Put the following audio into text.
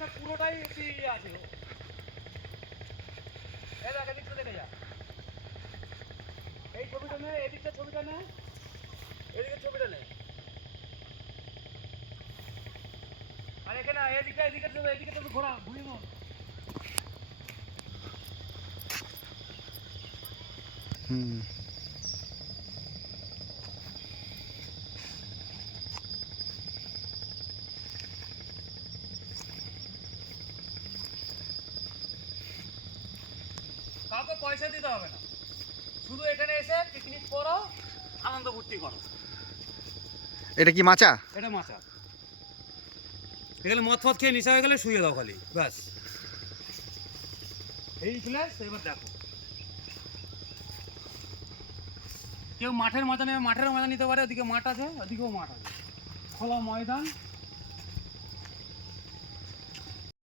পরিবেশটা পুরোটাই একটি আছে। এই দেখ এদিকটা দেখে যা, এই ছবিটা নে, এদিকটা ছবিটা নে, এদিকের ছবিটা নে, আর এখানে এদিকে এদিকে এদিকে তো ঘোরা ঘুরিয়ে নাও। হুম। কাউকে পয়সা দিতে হবে না, শুধু এখানে এসে পিকনিক করো, আনন্দ ফুর্তি করো। এটা কি মাচা? এটা মাচা। এখানে মদ ফদ খেয়ে নেশা হয়ে গেলে শুয়ে দাও খালি, ব্যাস। এই প্লেস। এবার দেখো, কেউ মাঠের মজা নেবে, মাঠের মজা নিতে পারে। ওদিকে মাঠ আছে, ওদিকেও মাঠ আছে, খোলা ময়দান।